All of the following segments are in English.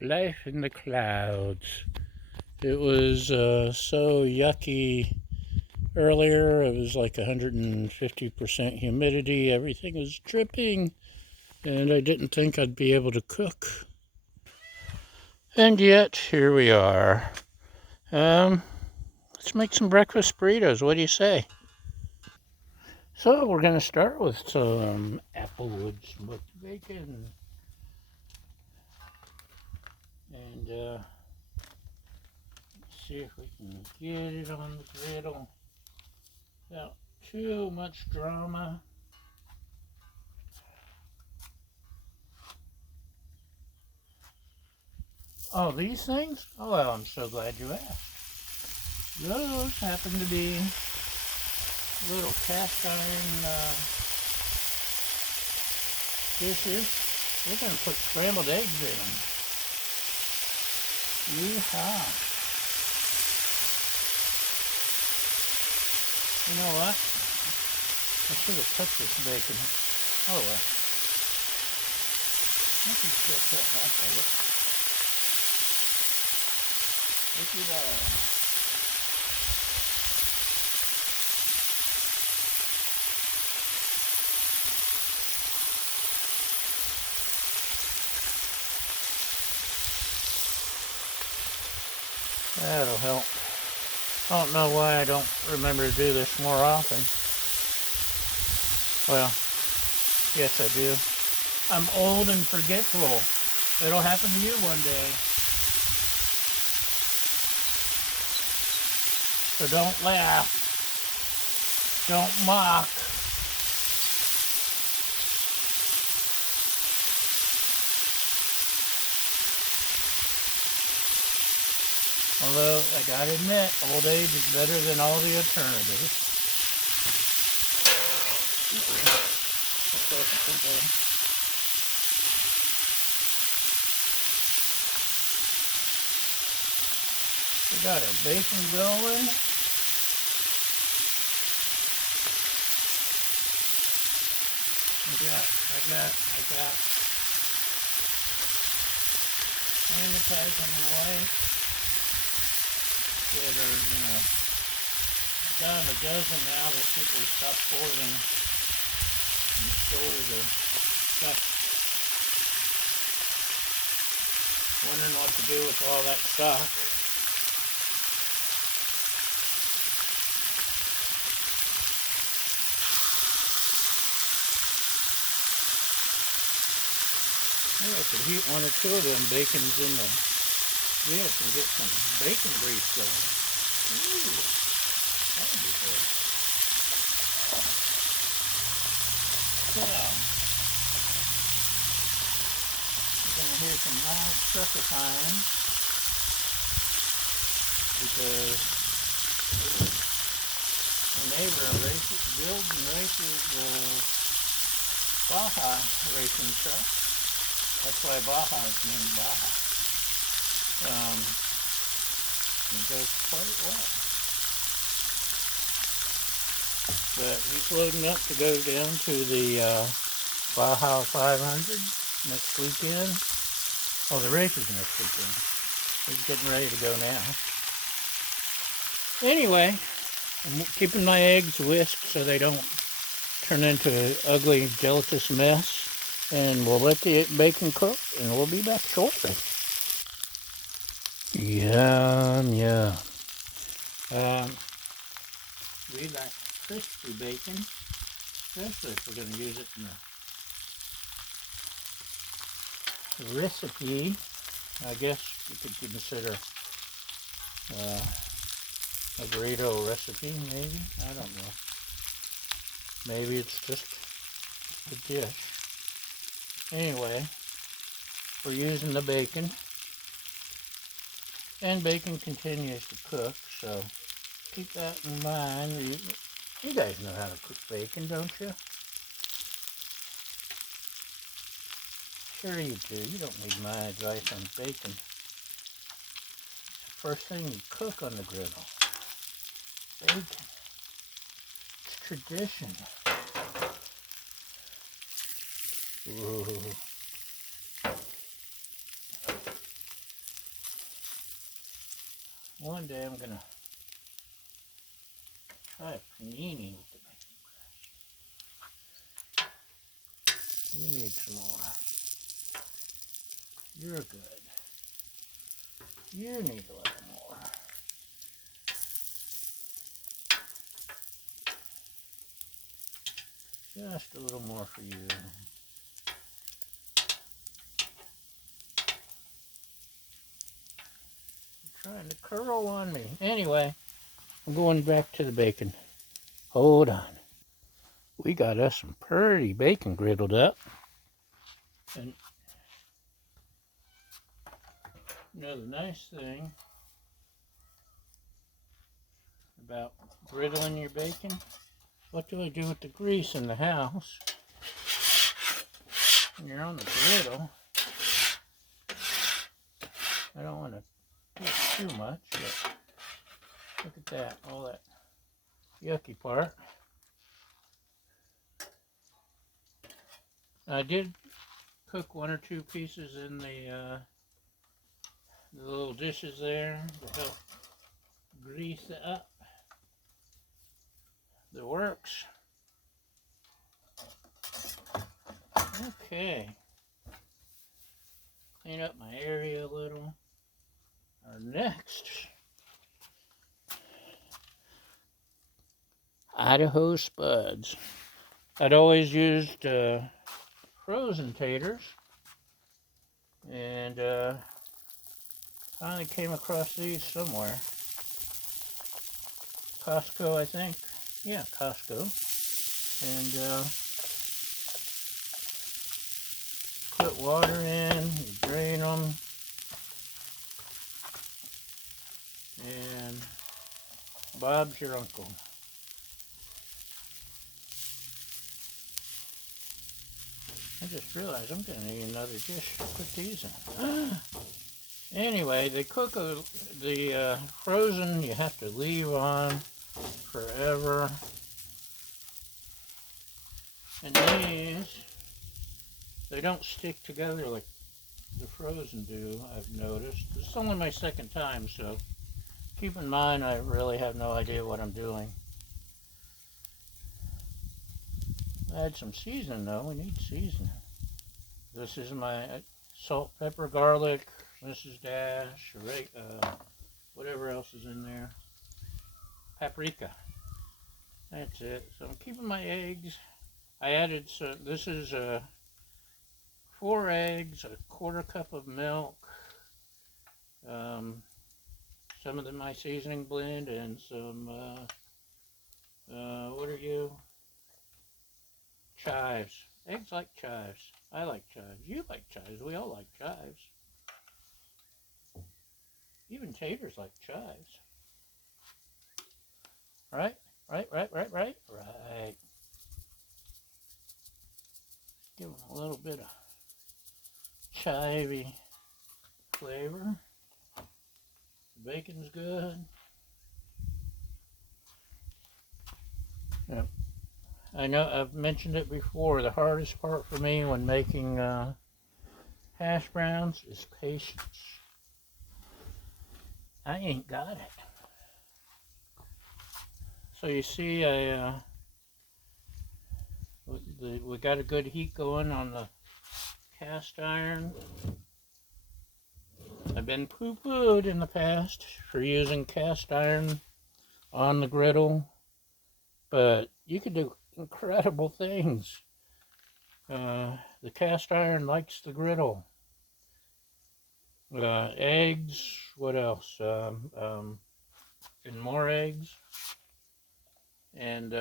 Life in the clouds. It was so yucky earlier. It was like 150% humidity. Everything was dripping, and I didn't think I'd be able to cook. And yet, here we are. Um, let's make some breakfast burritos. What do you say? So, we're going to start with some applewood smoked bacon. And see if we can get it on the griddle without too much drama. Oh, these things? Oh, well, I'm so glad you asked. Those happen to be little cast iron dishes. We're going to put scrambled eggs in them. Yeehaw. You know what? I should have cut this bacon. Oh, well. I can still cut half of it. Look at that. That'll help. I don't know why I don't remember to do this more often. Well, yes, I do. I'm old and forgetful. It'll happen to you one day. So don't laugh. Don't mock. Although, I gotta admit, old age is better than all the alternatives. We got our bacon going. I got sanitizing away that are, dime a dozen now that people stop pouring in stores or stuff. Wondering what to do with all that stock. Maybe I could heat one or two of them bacons in the grill and get some bacon grease going. Ooh, that would be good. So, you're going to hear some loud truckifying because my neighbor builds and races Baja racing trucks. That's why Baja is named Baja. It goes quite well. But he's loading up to go down to the Baja 500 next weekend. Oh, the race is next weekend. He's getting ready to go now. Anyway, I'm keeping my eggs whisked so they don't turn into an ugly, gelatinous mess. And we'll let the bacon cook, and we'll be back shortly. Yum, yum. We like crispy bacon, especially if we're going to use it in the recipe. I guess you could consider a burrito recipe, maybe. I don't know. Maybe it's just a dish. Anyway, we're using the bacon. And bacon continues to cook, so keep that in mind. You guys know how to cook bacon, don't you? Sure you do. You don't need my advice on bacon. It's the first thing you cook on the griddle. Bacon. It's tradition. Ooh. One day I'm gonna try a panini with the bacon. You need some more. You're good. You need a little more. Just a little more for you. You're trying to curl on me. Anyway, I'm going back to the bacon. Hold on. We got us some pretty bacon griddled up. And you know the nice thing about griddling your bacon? What do I do with the grease in the house? When you're on the griddle, I don't want to put too much, but look at that, all that yucky part. I did cook one or two pieces in the little dishes there to help grease it up. The works. Okay. Clean up my area a little. Our next Idaho spuds. I'd always used frozen taters, and finally came across these somewhere. Costco, I think. Yeah, Costco. And put water in, you drain them, and Bob's your uncle. I just realized I'm going to need another dish to put these in. Anyway, they cook the frozen, you have to leave on forever. And these, they don't stick together like the frozen do, I've noticed. It's only my second time, so keep in mind I really have no idea what I'm doing. Add some seasoning though, we need seasoning. This is my salt, pepper, garlic, Mrs. Dash, whatever else is in there. Paprika. That's it. So I'm keeping my eggs. I added, so this is 4 eggs, a quarter cup of milk, some of my seasoning blend, and some, what are you? Chives. Eggs like chives. I like chives. You like chives. We all like chives. Even taters like chives. Right? Right. Give them a little bit of chivey flavor. The bacon's good. Yep. I know I've mentioned it before. The hardest part for me when making hash browns is patience. I ain't got it. So you see, we got a good heat going on the cast iron. I've been poo-pooed in the past for using cast iron on the griddle, but you can do incredible things. The cast iron likes the griddle. Eggs, what else? And more eggs. And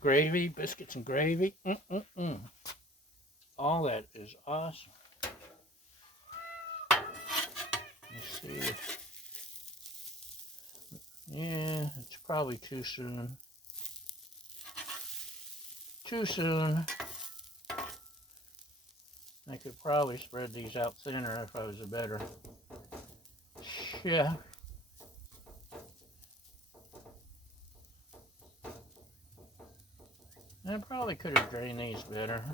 gravy, biscuits and gravy. All that is awesome. Let's see. Yeah, it's probably too soon. Too soon. I could probably spread these out thinner if I was a better chef. I probably could have drained these better,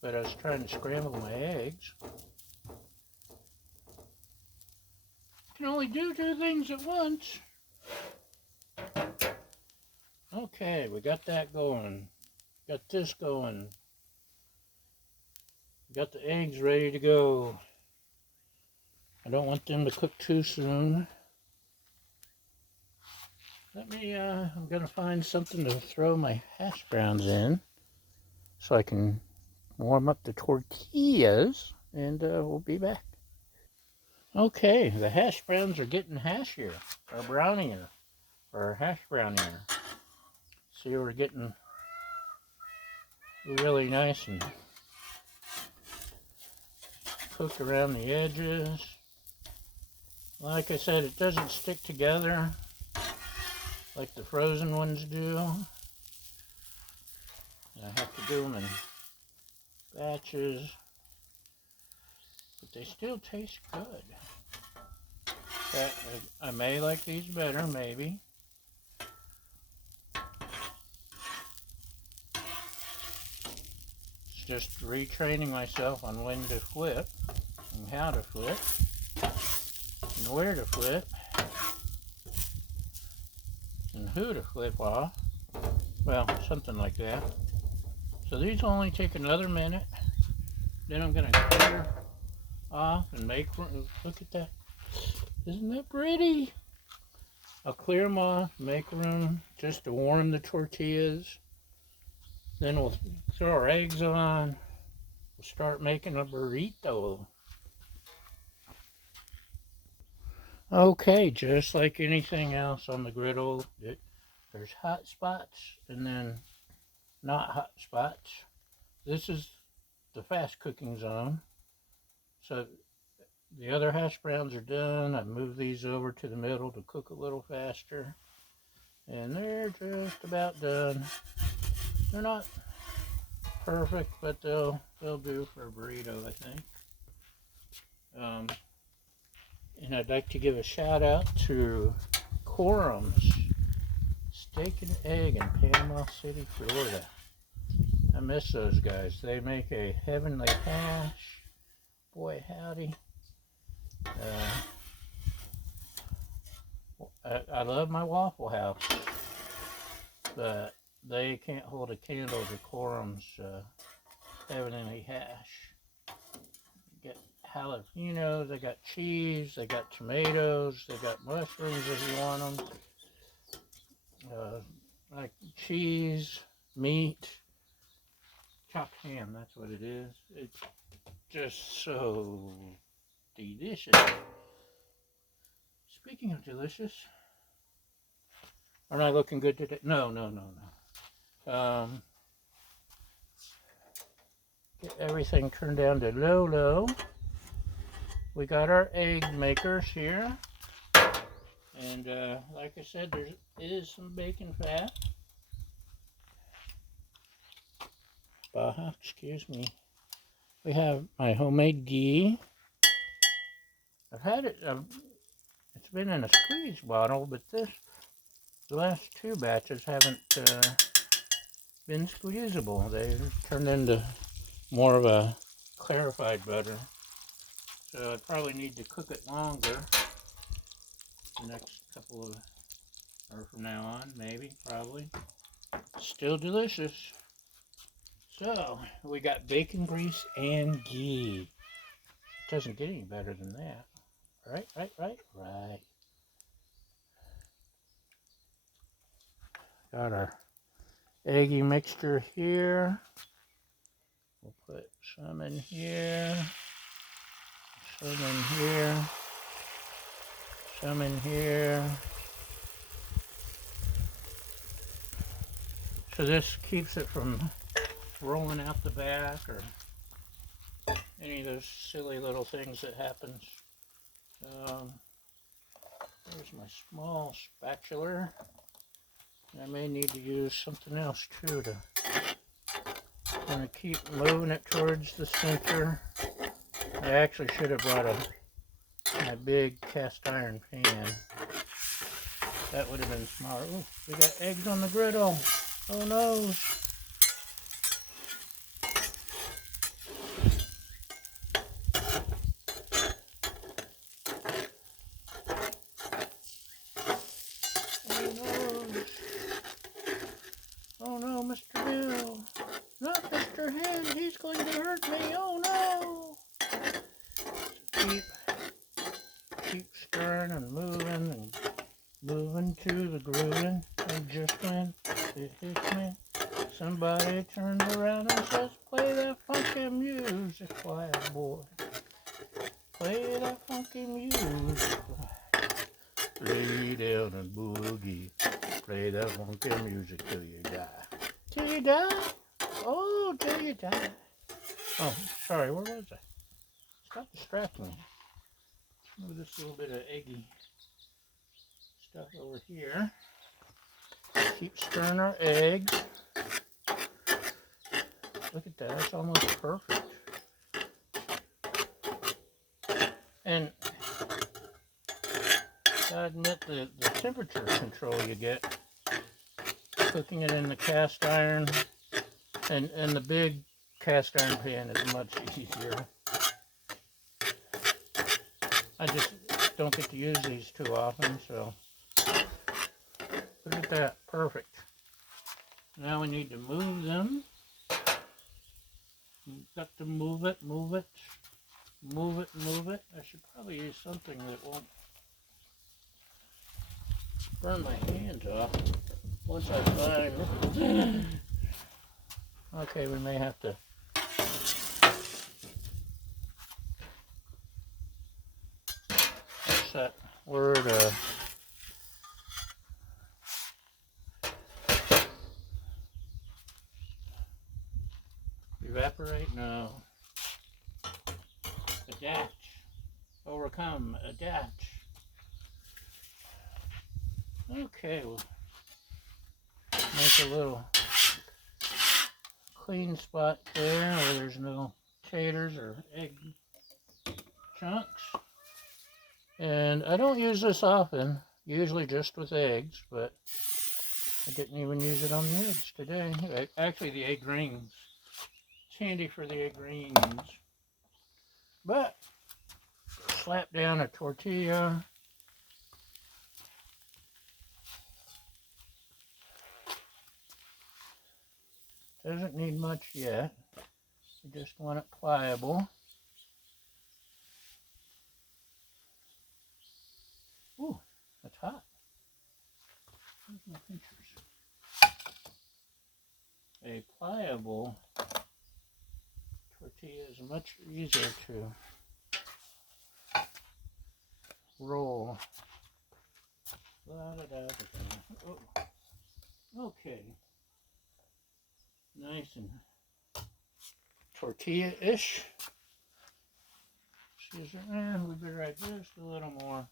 but I was trying to scramble my eggs. can only do two things at once. Okay, we got that going. Got this going. Got the eggs ready to go. I don't want them to cook too soon. I'm gonna find something to throw my hash browns in so I can warm up the tortillas, and we'll be back. Okay, the hash browns are getting hashier, or brownier, or hash brownier. See, we're getting really nice and cooked around the edges. Like I said, it doesn't stick together like the frozen ones do. I have to do them in batches, but they still taste good. I may like these better, maybe. It's just retraining myself on when to flip, and how to flip, and where to flip, and who to flip off. Well, something like that. So these only take another minute. Then I'm going to clear off and make room. Look at that. Isn't that pretty? I'll clear them off, make room just to warm the tortillas. Then we'll throw our eggs on. We'll start making a burrito. Okay, just like anything else on the griddle, there's hot spots and then not hot spots. This is the fast cooking zone. So the other hash browns are done. I moved these over to the middle to cook a little faster. And they're just about done. They're not perfect, but they'll do for a burrito, I think. And I'd like to give a shout out to Quorum's Steak and Egg in Panama City, Florida. I miss those guys. They make a heavenly hash. Boy, howdy. I love my Waffle House, but they can't hold a candle to Quorum's heavenly hash. Get jalapenos, they got cheese, they got tomatoes, they got mushrooms if you want them. Like cheese, meat, chopped ham, that's what it is. It's just so delicious. Speaking of delicious, aren't I looking good today? No. Get everything turned down to low. We got our egg makers here. And like I said, there is some bacon fat. Baja, excuse me. We have my homemade ghee. I've had it, it's been in a squeeze bottle, but the last two batches haven't been squeezable. They've turned into more of a clarified butter. So I probably need to cook it longer. The next couple of, or from now on, maybe, probably. Still delicious. So, we got bacon grease and ghee. It doesn't get any better than that. Right. Got our eggy mixture here. We'll put some in here, some in here, some in here. So this keeps it from rolling out the back or any of those silly little things that happens. There's my small spatula. I may need to use something else too to kind of keep moving it towards the center. I actually should have brought my big cast iron pan. That would have been smarter. Ooh, we got eggs on the griddle. Oh no. grooving, and just when it hits me, somebody turns around and says, play that funky music, quiet boy. Play that funky music. Lay down and boogie. Play that funky music till you die. Till you die? Oh, till you die. Oh, sorry, where was I? Stop distracting me. Move this little bit of eggy stuff over here. Keep stirring our eggs. Look at that, it's almost perfect. And I admit the temperature control you get cooking it in the cast iron and the big cast iron pan is much easier. I just don't get to use these too often, so look at that, perfect. Now we need to move them. We've got to move it, move it, move it, move it. I should probably use something that won't burn my hands off once I find. Okay, we may have to what's that word? Evaporate? No. Adapt. Overcome. Adapt. Okay, we'll make a little clean spot there where there's no taters or egg chunks. And I don't use this often, usually just with eggs, but I didn't even use it on the eggs today. Actually, the egg rings. It's handy for the egg rings. But slap down a tortilla. Doesn't need much yet. You just want it pliable. Ooh, that's hot. Where's my pinchers? A pliable tortilla is much easier to roll. Oh. Okay. Nice and tortilla-ish. We better add just a little more.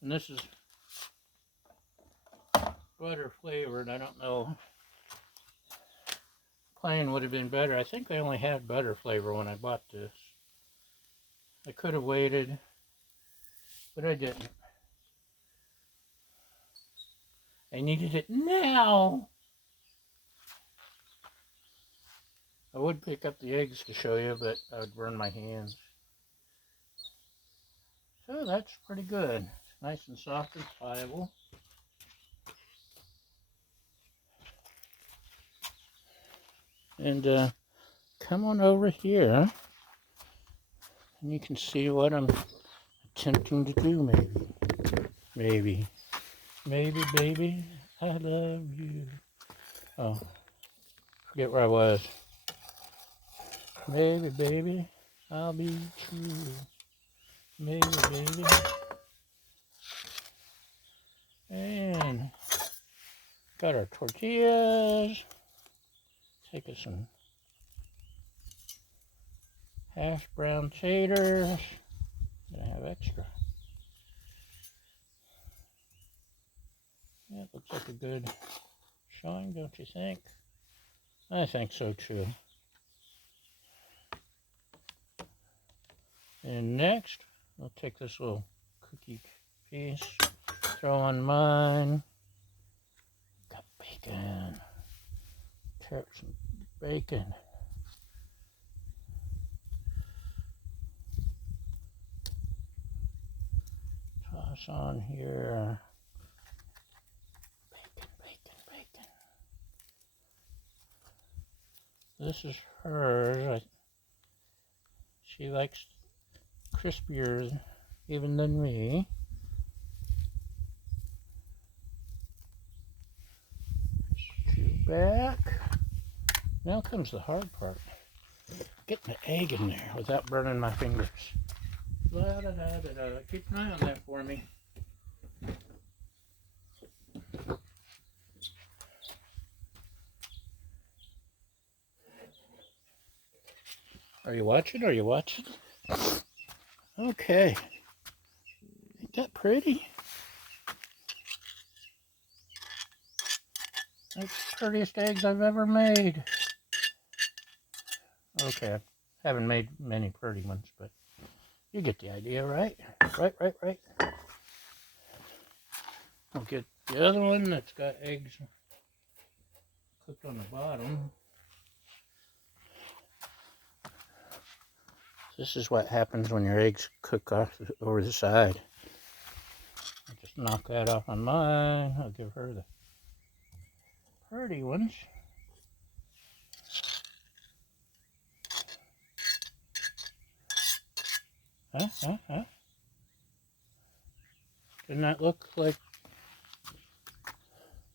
And this is butter flavored. I don't know. Plain would have been better. I think they only had butter flavor when I bought this. I could have waited, but I didn't. I needed it now. I would pick up the eggs to show you, but I would burn my hands. So that's pretty good. It's nice and soft and pliable. And come on over here, and you can see what I'm attempting to do, maybe, baby, I love you. Oh, forget where I was. Maybe, baby, I'll be true. Maybe, baby. And got our tortillas. Take us some hash brown taters. Gonna have extra. Yeah, it looks like a good showing, don't you think? I think so too. And next, I'll take this little cookie piece, throw on mine. Got bacon. Tear up some bacon. Toss on here. Bacon. This is hers. She likes crispier even than me. Put you back. Now comes the hard part. Getting the egg in there without burning my fingers. La, da, da, da, da. Keep an eye on that for me. Are you watching? Are you watching? Okay. Ain't that pretty? That's the prettiest eggs I've ever made. Okay, I haven't made many pretty ones, but you get the idea, right? Right. I'll get the other one that's got eggs cooked on the bottom. This is what happens when your eggs cook off over the side. I'll just knock that off on mine. I'll give her the pretty ones. Huh? Didn't that look like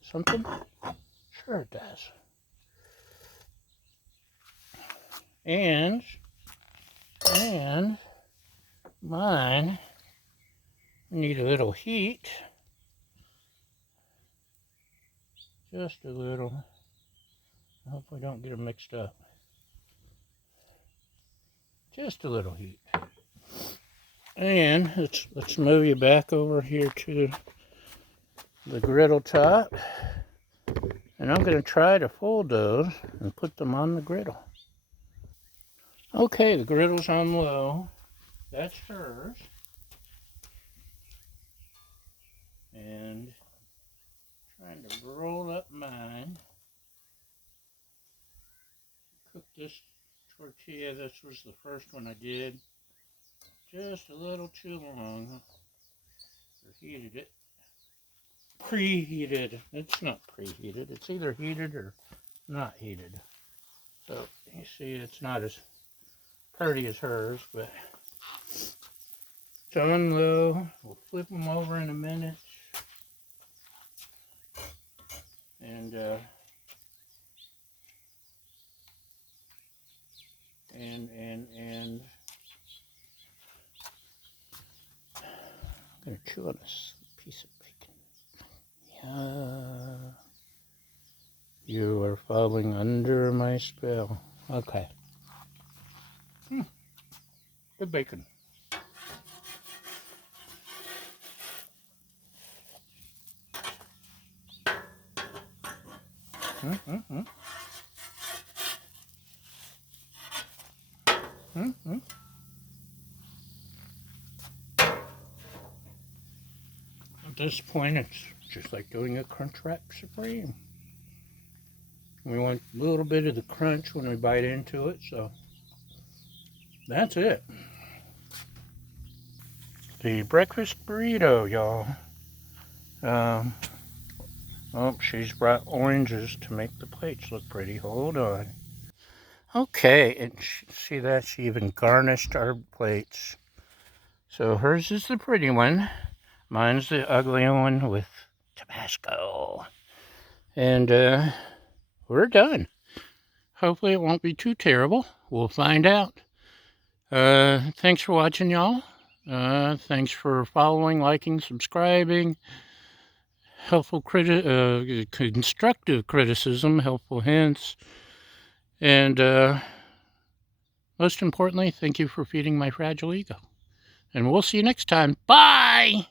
something? Sure it does. And mine need a little heat. Just a little. I hope I don't get them mixed up. Just a little heat. And let's move you back over here to the griddle top. And I'm going to try to fold those and put them on the griddle. Okay, the griddle's on low. That's hers. And trying to roll up mine. Cook this tortilla. This was the first one I did. Just a little too long. Or heated it. Preheated. It's not preheated. It's either heated or not heated. So you see it's not as pretty as hers, but it's on low. We'll flip them over in a minute. And I'm gonna chew on this piece of bacon. Yeah. You are falling under my spell. Okay. Good bacon. At this point, it's just like doing a Crunchwrap Supreme. We want a little bit of the crunch when we bite into it, so that's it. The breakfast burrito, y'all. Oh, she's brought oranges to make the plates look pretty. Hold on. Okay, and see that? She even garnished our plates. So hers is the pretty one. Mine's the ugly one with Tabasco. And we're done. Hopefully it won't be too terrible. We'll find out. Thanks for watching, y'all. Thanks for following, liking, subscribing. Helpful constructive criticism, helpful hints. And most importantly, thank you for feeding my fragile ego. And we'll see you next time. Bye!